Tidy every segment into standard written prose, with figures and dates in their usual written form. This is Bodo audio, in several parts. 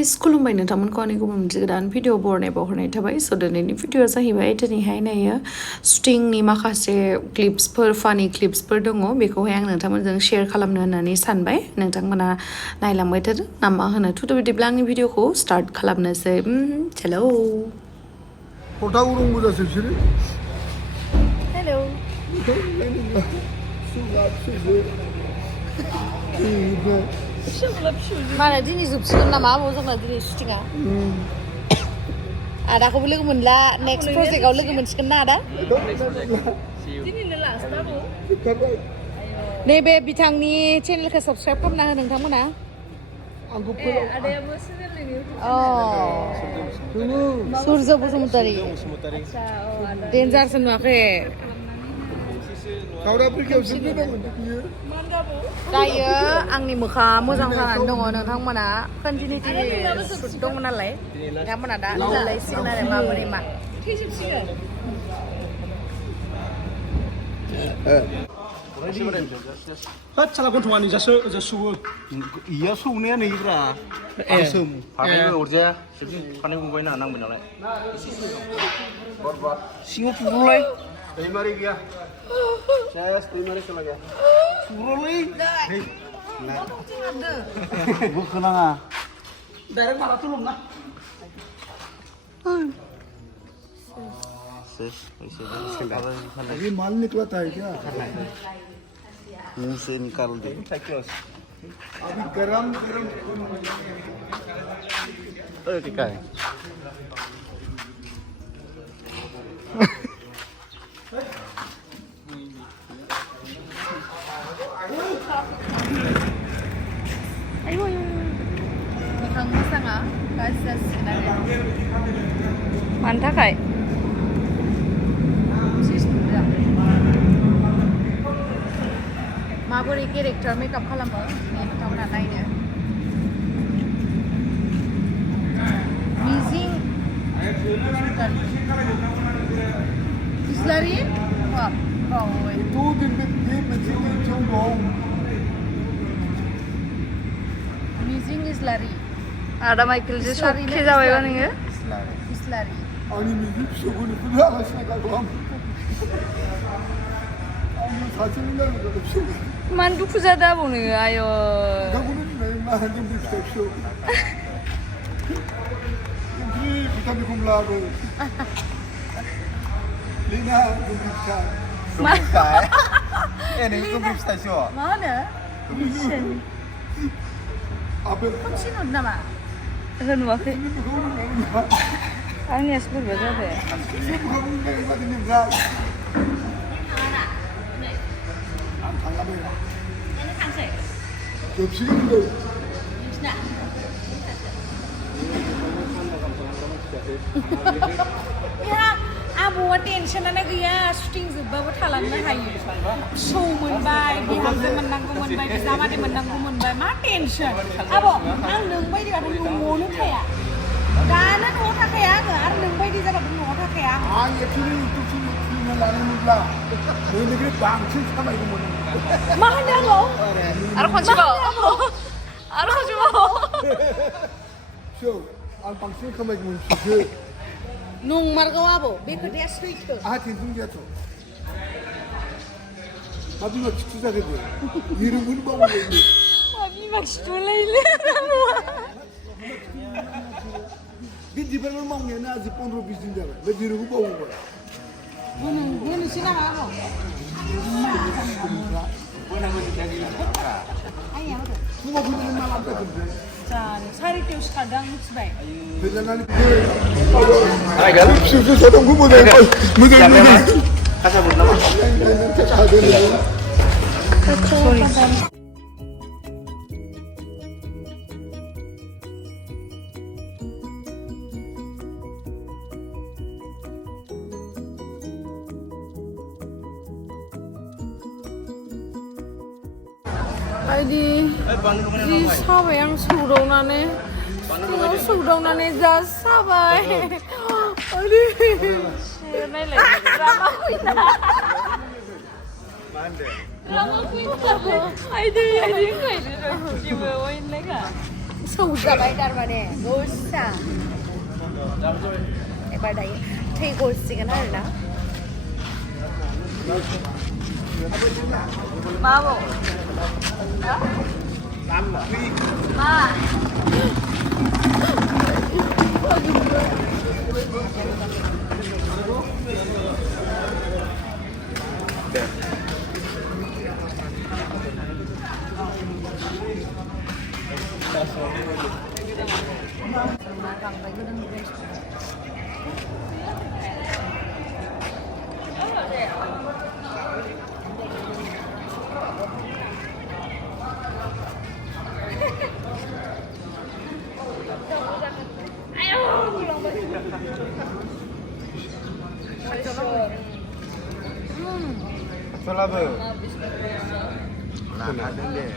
गाइस खुलुमबाय नोंथांमोनखौ आंनि गुबुन मोनसे गोदान भिडिअ बरनाय बावहरनाय थाबाय स' दिनैनि भिडिअआ जाहैबाय दिनैहाय नायो शुटिंनि माखासे क्लिप्सफोर फानि क्लिप्सफोर दङ बेखौहाय आं नोंथांमोनजों शेयार खालामनो होननानै सानबाय नोंथांमोना नायलांबाय थादो ना मा होनो थुदो बिदिब्ला आंनि भिडिअखौ स्टार्ट खालामनोसै हेलौ खथा उरुं बुजासो बिसोरो हेलौ माने दिनै जोबसिगोन नामा आबौ जोंना दिनै शुटिंआ आदाखौबो लोगो मोनला नेक्स्ट प्रजेक्टआव लोगो मोनसिगोन ना आदा दिनैनो लास्ट आबौ नैबे बिथांनि चेनेलखौ साबस्क्राइब खालामना हो नोंथांमोना आदायाबो सुर्य बसुमतारी डेन्जारसो नुवाखै दायो आंनि मोखाङा मोजां जानानै दङ नोंथांमोना कन्टिनिउटि शुट दङ नालाय नोंथांमोना दा नुलायसिगोन आरो माबोरै मा होद साला गन्थङानो जासो सौवो इया सौनाया नैब्रा आंसोम फानैबो अरजाया जुदि फानै गंबायना नांबाय नालाय सिङाव फुरलाय दैमारि गैया सेस दैमारि सोला गैया फुरलै बोखोनाङा डाइरेक्ट माराथ' लमना अभी माल निकला था क्या मुंह से निकाल दे अभी गरम टिका है मोखां मोजाङा गाज्रि जासिगोन आरो मानि थाखाय माबोरै केरेक्टार मेकआप खालामो नोंथांमोना नायनो मिजिं इस्लारि दो दिन में क्यों मिजिं इस्लारि आदा माइकेल जे सखे जाबायबा नोङो इस्लारि आंनि मिजिं फिसौखौनो फुजागासिनो गारगोन आंनि सासेनि गारगोन फिसौ मान दुखु जादों आबौ नोङो आय' नोंखौनो दिनै मा होनदों बे फिसा फिसौ ओंख्रि भुटाननि खमलाबो लिना गुबुन फिसा मा नों गुबुन फिसासो मा होनो आपेल खनसे नुदों नामा नुवाखै आंनियासो बोरैबा जाबाय आबौआ टेनसनानो गैया शुटिं जोबबाबो थालांनो हायो शौ मोनबाय बिहामजो मोननांगौ मोनबाय बिजामादै मोननांगौ मोनबाय मा टेनसन आब' आं नोंबायदिबाथ' न'आवनो थाया दानो न'आव थाखाया आङो आरो नोंबायदि जाबाथ' न'आव थाखाया आं एक्चुअलि इउटुब चेनेल लानायमोनब्ला नोंनिख्रुइ बांसिन खामायगौमोन मा होनो आरो खनसेबाव आरो खनसेबाव फिसौ आं बांसिन खामायगौमोन फिसौ नंमारगौ आब' बे खोथाया सैथो आंहा टेनसन गैयाथ' मा बिमा खिथु जाखो दिरुंखौनो बावबाय मा बिमा खिथुलायलै बे डिपार्टमेन्ट मावनायानो आजि 15-20 दिन जाबाय बे दिरुंखौ बावबाय होनोसै नामा आब' फुङाव फैनानै मा लाबोदों ओमफ्राय जानो सारिथायाव सिखारदों आं मिथिबाय फैलानानै फिसौजो साथामखौ मोजां बायदि जि साबाय आं सौदावनानै फुङाव सौदावनानै जा साबाय नायलाय ड्रामा फैना I didn't know. You were in like that. सौजाबाय थारमाने गोसा एबार दायो थै गसिगोन आरोना माबो मा Solabe. Nah, ada deh.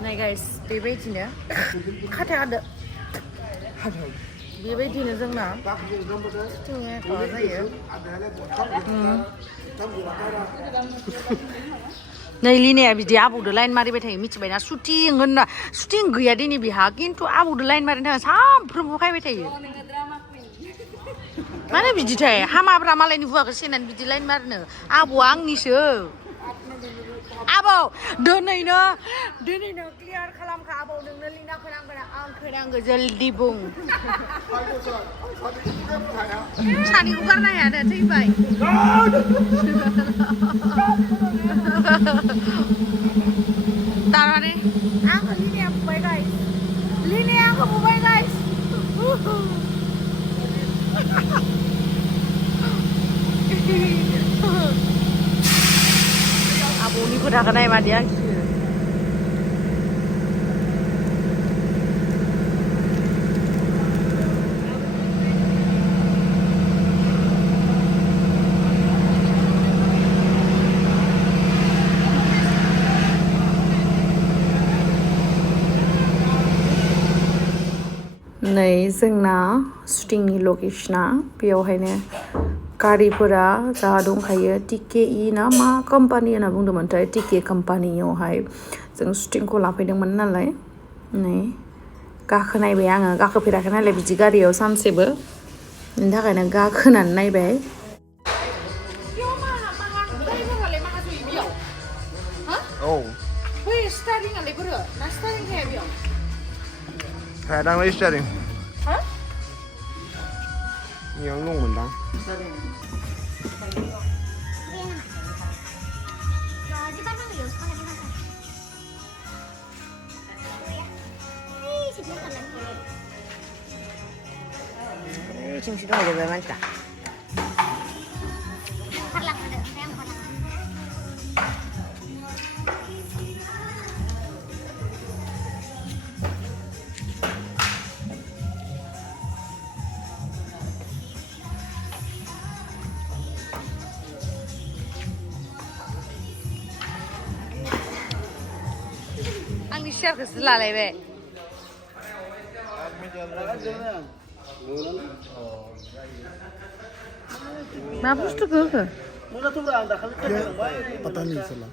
Nah guys, बेबायदिनो खाथाया आदो बेबायदिनो जोंना सुटिंआ जायो नै लिनाया बिदि आबौदो लाइन मारिबाय थायो मिथिबायना शुटिं होनना शुटिं गैया दिनै बिहा खिन्थु आबौदो लाइन मारिनो थाखाय सानफ्रोमबो फायबाय थायो माने बिदिथाय हामाब्रा मालायनि हुवाखौ सेनानै बिदि लाइन मारिनो आबौआ आंनिसो आबौ दिनैनो क्लियार खालामखा आबौ नोंनो लिनाखौ नांगौ ना आंखौ नांगौ जल्दि बुं सानैखौ गारनो हायानो थैबाय तारमाने आंखौ लिनाया बुबाय गाइस लिनाया आंखौ बुबाय गाइस आबौनि खोथाखौ नाय मादे आं नै जोंना शुटिंनि लकेशना बेयावहायनो गारिफोरा जा दंखायो टिके ना मा कम्पानि होनना बुंदोंमोनथाय टिके कम्पानियावहाय जों शुटिंखौ लाफैदोंमोन नालाय नै गाखोनायबाय आङो गाखोफेराखै नालाय बिदि गारियाव सानसेबो बेनि थाखायनो गाखोनानै नायबाय औ बै स्टारिंआलाय बोरो ना स्टारिं थाया बेयाव Kayak ada lagi steering. Hah? Yang nung bentang. Cium sudah ada berapa? आंनि सियारखौसो लालायबाय मा बुस्थुखौ होखो Pata nih salah.